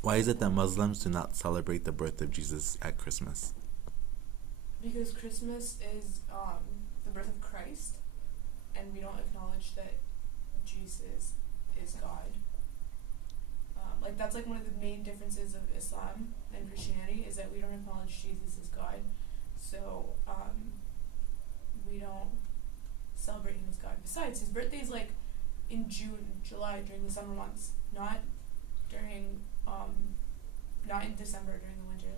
Why is it that Muslims do not celebrate the birth of Jesus at Christmas? Because Christmas is the birth of Christ, and we don't acknowledge that Jesus is God. That's like one of the main differences of Islam and Christianity is that we don't acknowledge Jesus as God. So we don't celebrate him as God. Besides, his birthday is like in June, July, during the summer months, not during not in December during the winter.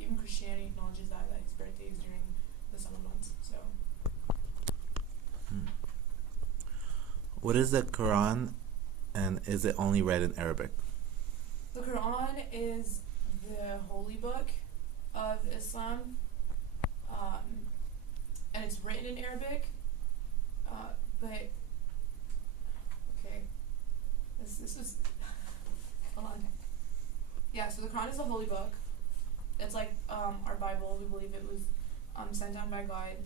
Even Christianity acknowledges that his birthday is during the summer months. So Hmm. What is the Quran, and is it only read in Arabic? the Quran is the holy book of Islam, and it's written in Arabic. But okay, this is hold on. Yeah, so the Quran is a holy book. It's like our Bible. We believe it was sent down by God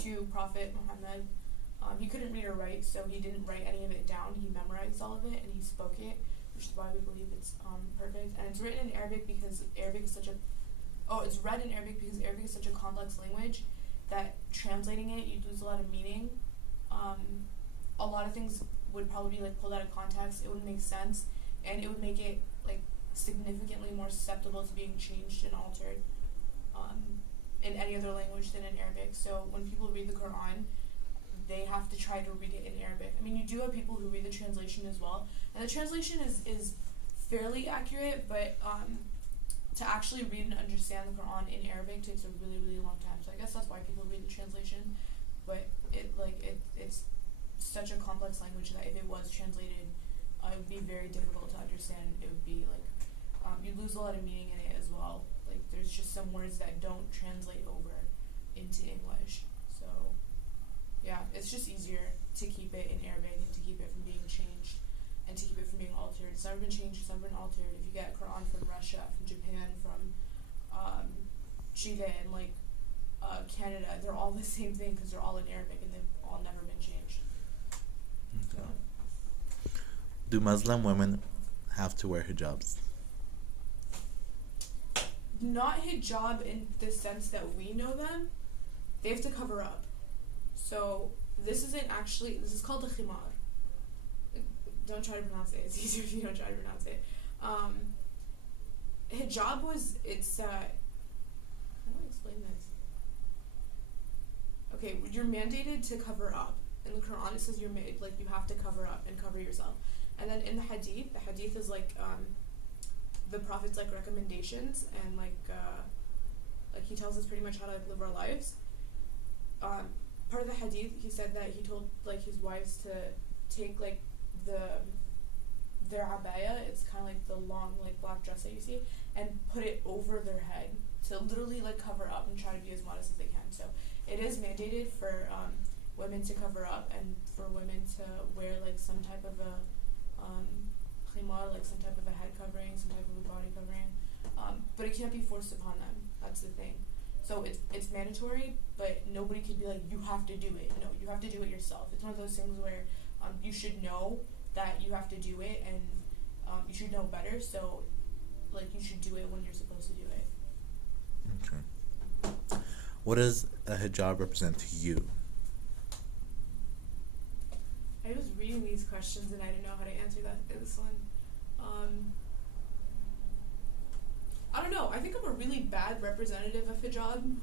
to Prophet Muhammad. He couldn't read or write, so he didn't write any of it down. He memorized all of it and he spoke it, which is why we believe it's perfect. And it's written in Arabic because Arabic is such a it's read in Arabic because Arabic is such a complex language that translating it, you'd lose a lot of meaning. A lot of things would probably be like pulled out of context. It wouldn't make sense, and it would make it like significantly more susceptible to being changed and altered in any other language than in Arabic. So when people read the Quran, they have to try to read it in Arabic. I mean, you do have people who read the translation as well, and the translation is fairly accurate, but to actually read and understand the Quran in Arabic takes a really, really long time. So I guess that's why people read the translation. But it's such a complex language that if it was translated, it would be very difficult to understand. It would be like you'd lose a lot of meaning in it as well. Like there's just some words that don't translate over into English. So yeah, it's just easier to keep it in Arabic and to keep it from being changed and to keep it from being altered. It's never been changed, it's never been altered. If you get Quran from Russia, from Japan, from Chile, and Canada, they're all the same thing because they're all in Arabic and they've all never been changed. Okay. Do Muslim women have to wear hijabs? Not hijab in the sense that we know them. They have to cover up. So this is called a khimar. Don't try to pronounce it. It's easier if you don't try to pronounce it. Hijab how do I explain this? Okay, you're mandated to cover up. In the Quran it says you have to cover up and cover yourself. And then in the hadith is the Prophet's recommendations and he tells us pretty much how to live our lives. Part of the hadith, he said that he told his wives to take their abaya, it's kind of like the long black dress that you see, and put it over their head to literally cover up and try to be as modest as they can. So it is mandated for women to cover up and for women to wear some type of a khimar, some type of a head covering, some type of a body covering, but it can't be forced upon them. That's the thing. So it's mandatory, but nobody could be you have to do it. No, you have to do it yourself. It's one of those things where you should know that you have to do it, and you should know better. So you should do it when you're supposed to do it. Okay. What does a hijab represent to you? I was reading these questions and I didn't know how to answer this one. I don't know. I think I'm a really bad representative of hijab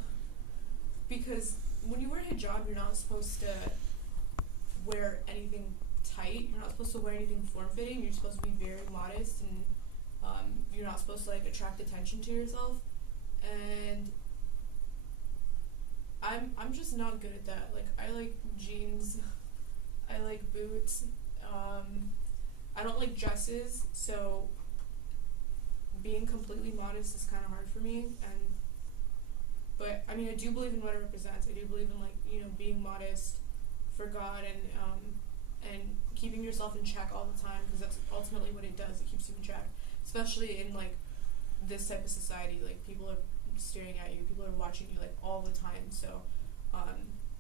because when you wear hijab, you're not supposed to wear anything tight. You're not supposed to wear anything form-fitting. You're supposed to be very modest, and you're not supposed to attract attention to yourself. And I'm just not good at that. I like jeans. I like boots. I don't like dresses, so being completely modest is kind of hard for me. But I mean, I do believe in what it represents. I do believe in being modest for God and keeping yourself in check all the time, because that's ultimately what it does. It keeps you in check, especially in this type of society. People are staring at you, people are watching you all the time. So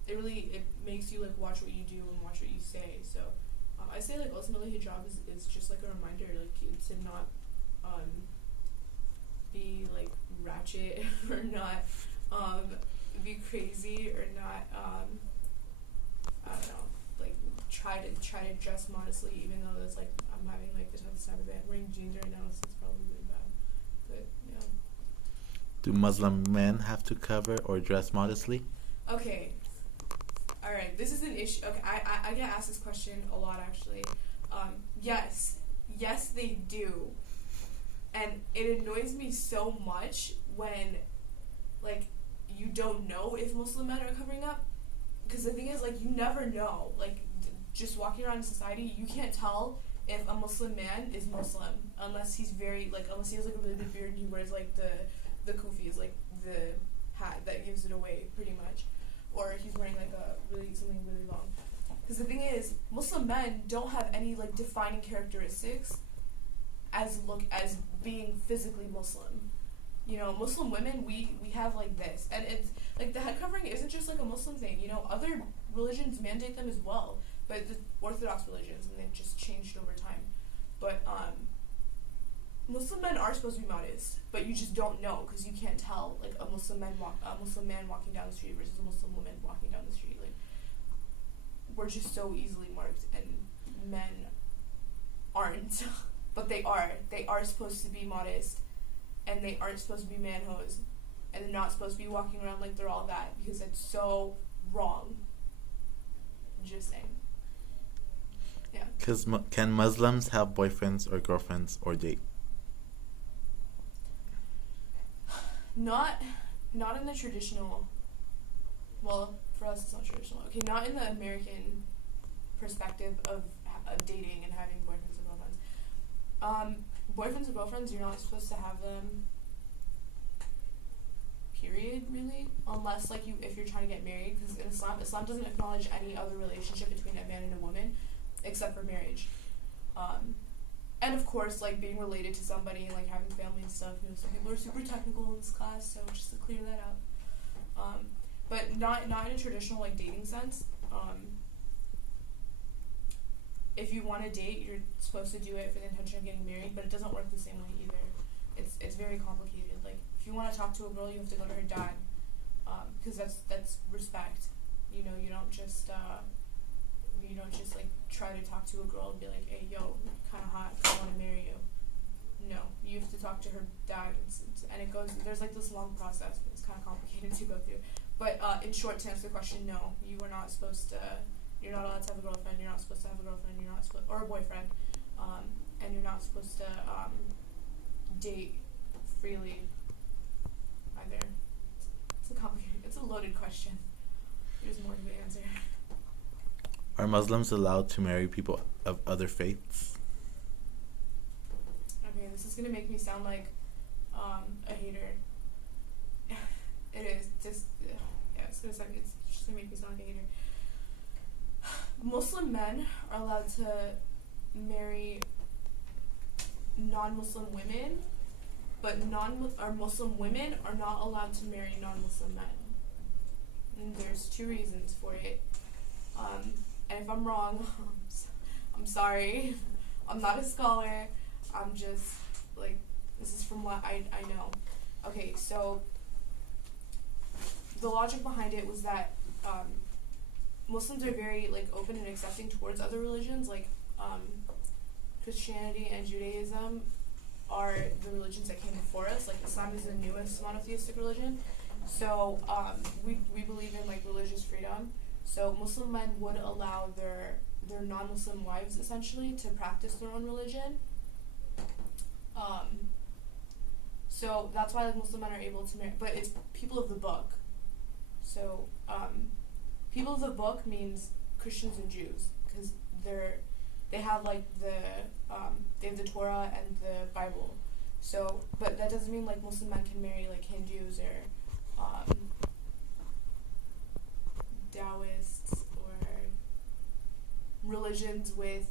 it makes you watch what you do and watch what you say. So I say ultimately hijab is just a reminder to not be like ratchet or not be crazy or not I don't know, like try to dress modestly, even though there's like I'm having like this type of it. I'm wearing jeans right now, so it's probably really bad. But yeah. Do Muslim men have to cover or dress modestly? Okay. All right. This is an issue. Okay, I get asked this question a lot actually. Yes, they do, and it annoys me so much when, like, you don't know if Muslim men are covering up, because the thing is, like, you never know. Like, just walking around in society, you can't tell if a Muslim man is Muslim unless he's very like unless he has like a really big beard and he wears like the kufis, like the hat that gives it away pretty much, or he's wearing like something really long. Because the thing is, Muslim men don't have any like defining characteristics as being physically Muslim. You know, Muslim women, we have like this, and it's like the head covering isn't just like a Muslim thing. You know, other religions mandate them as well, but the Orthodox religions, and they've just changed over time. But Muslim men are supposed to be modest, but you just don't know because you can't tell like a Muslim man walking down the street versus a Muslim woman walking down the street. Like, we're just so easily marked, and men aren't, but they are. They are supposed to be modest, and they aren't supposed to be man-hos, and they're not supposed to be walking around like they're all that, because that's so wrong. Just saying. Yeah. Because can Muslims have boyfriends or girlfriends or date? Not in the traditional. Well, for us, it's not traditional. Okay, not in the American perspective of dating and having boyfriends and girlfriends. Boyfriends and girlfriends, you're not supposed to have them. Period, really, unless like if you're trying to get married, because in Islam doesn't acknowledge any other relationship between a man and a woman, except for marriage. And of course, like being related to somebody and like having family and stuff. You know, some people are super technical in this class, so just to clear that out. But not in a traditional like dating sense. If you want to date, you're supposed to do it for the intention of getting married, but it doesn't work the same way either. It's very complicated. Like, if you want to talk to a girl, you have to go to her dad, because that's respect. You know, you don't just like try to talk to a girl and be like, hey, yo, you're kind of hot, I want to marry you. No, you have to talk to her dad, and it goes. There's like this long process. It's kind of complicated to go through. But in short, to answer the question, no, you are not supposed to. You're not allowed to have a girlfriend. You're not supposed to have a girlfriend. You're not supposed or a boyfriend, and you're not supposed to date freely either. It's a complicated. It's a loaded question. There's more to the answer. Are Muslims allowed to marry people of other faiths? Okay, this is gonna make me sound like a hater. It is just it's just gonna make me sound like a hater. Muslim men are allowed to marry non-Muslim women, but Muslim women are not allowed to marry non-Muslim men. And there's two reasons for it. And if I'm wrong, I'm sorry. I'm not a scholar. I'm just like, this is from what I know. Okay, so the logic behind it was that Muslims are very like open and accepting towards other religions, like Christianity and Judaism are the religions that came before us. Like, Islam is the newest monotheistic religion, so we believe in like religious freedom. So Muslim men would allow their non-Muslim wives essentially to practice their own religion. So that's why like Muslim men are able to marry, but it's people of the book. So people of the book means Christians and Jews, because they have like they have the Torah and the Bible. So, but that doesn't mean like Muslim men can marry like Hindus or Taoists or religions with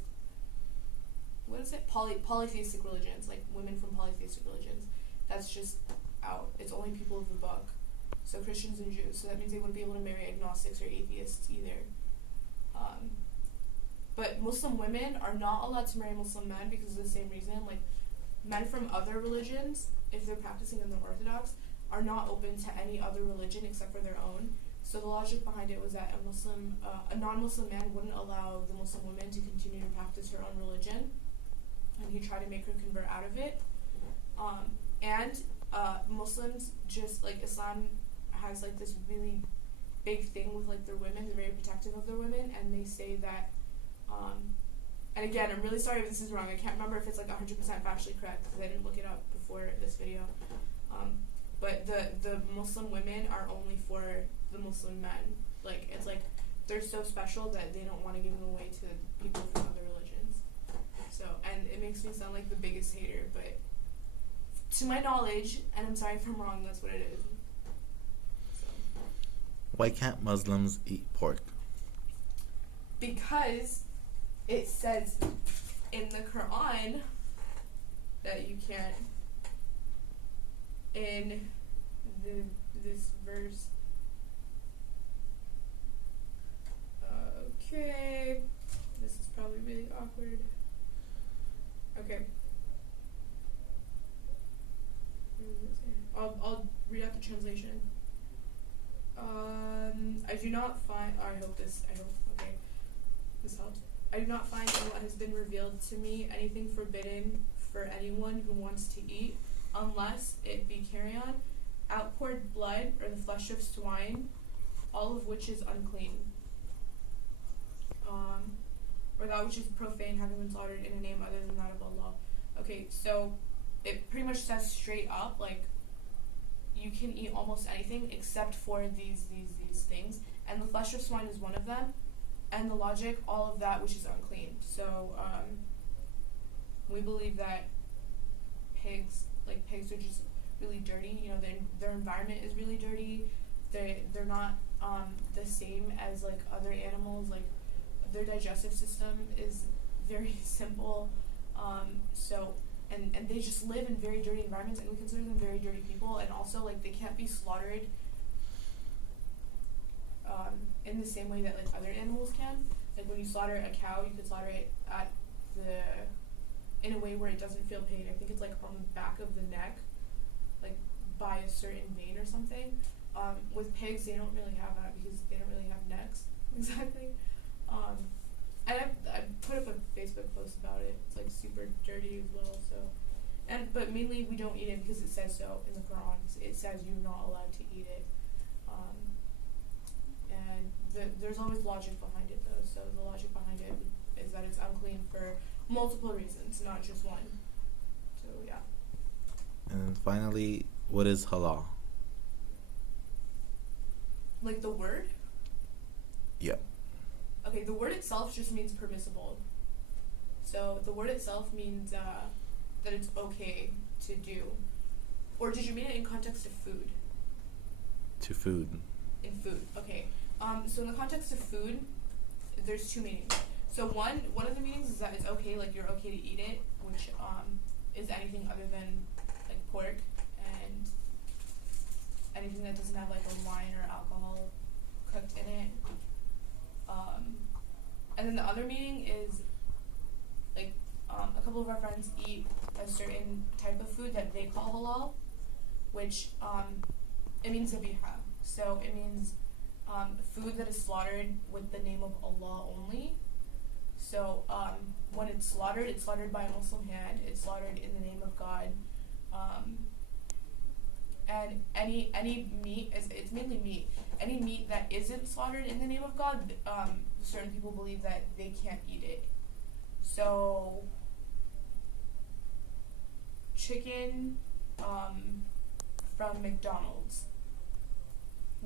polytheistic religions, like women from polytheistic religions. That's just out. It's only people of the book. So Christians and Jews. So that means they wouldn't be able to marry agnostics or atheists either. But Muslim women are not allowed to marry Muslim men because of the same reason. Like, men from other religions, if they're practicing in the Orthodox, are not open to any other religion except for their own. So the logic behind it was that a non-Muslim man wouldn't allow the Muslim woman to continue to practice her own religion, and he tried to make her convert out of it. And Muslims, just like Islam has like this really big thing with like their women. They're very protective of their women, and they say that. And again, I'm really sorry if this is wrong. I can't remember if it's like 100% factually correct because I didn't look it up before this video. But the Muslim women are only for the Muslim men. Like, it's like they're so special that they don't want to give them away to people from other religions. So, and it makes me sound like the biggest hater, but to my knowledge, and I'm sorry if I'm wrong, that's what it is. So. Why can't Muslims eat pork? Because it says in the Quran that you can't. In this verse. Okay. This is probably really awkward. Okay. I'll read out the translation. I do not find. Okay. This helps. I do not find in what has been revealed to me anything forbidden for anyone who wants to eat, unless it be carrion, outpoured blood, or the flesh of swine, all of which is unclean. Or that which is profane, having been slaughtered in a name other than that of Allah. Okay, so it pretty much says straight up, like, you can eat almost anything except for these things, and the flesh of swine is one of them, and the logic, all of that which is unclean. So, we believe that pigs are just really dirty. You know, their environment is really dirty. They're not the same as like other animals. Like, their digestive system is very simple. So and they just live in very dirty environments, and we consider them very dirty people. And also, like, they can't be slaughtered in the same way that like other animals can. Like, when you slaughter a cow, you could slaughter it in a way where it doesn't feel pain. I think it's like on the back of the neck, like by a certain vein or something. With pigs, they don't really have that because they don't really have necks exactly. And I put up a Facebook post about it. It's like super dirty as well. So, but mainly we don't eat it because it says so in the Quran. It says you're not allowed to eat it. And there's always logic behind it though. So the logic behind it is that it's unclean for multiple reasons, not just one. So yeah. And finally, what is halal? Like the word? Yeah. Okay, the word itself just means permissible. So the word itself means that it's okay to do. Or did you mean it in context of food? To food. In food, okay. So in the context of food, there's two meanings. So one of the meanings is that it's okay, like you're okay to eat it, which is anything other than like pork and anything that doesn't have like a wine or alcohol cooked in it. And then the other meaning is like a couple of our friends eat a certain type of food that they call halal, which it means zabiha. So it means food that is slaughtered with the name of Allah only. So when it's slaughtered by a Muslim hand. It's slaughtered in the name of God. And any meat, it's mainly meat. Any meat that isn't slaughtered in the name of God, certain people believe that they can't eat it. So chicken from McDonald's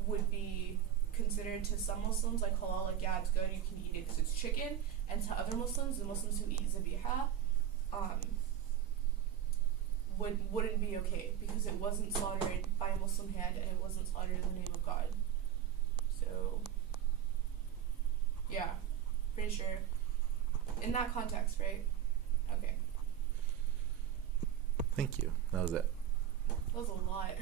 would be considered to some Muslims like halal, like yeah, it's good, you can eat it because it's chicken. And to other Muslims, the Muslims who eat zabiha, wouldn't be okay because it wasn't slaughtered by a Muslim hand and it wasn't slaughtered in the name of God. So yeah, pretty sure in that context, right? Okay. Thank you. That was it. That was a lot.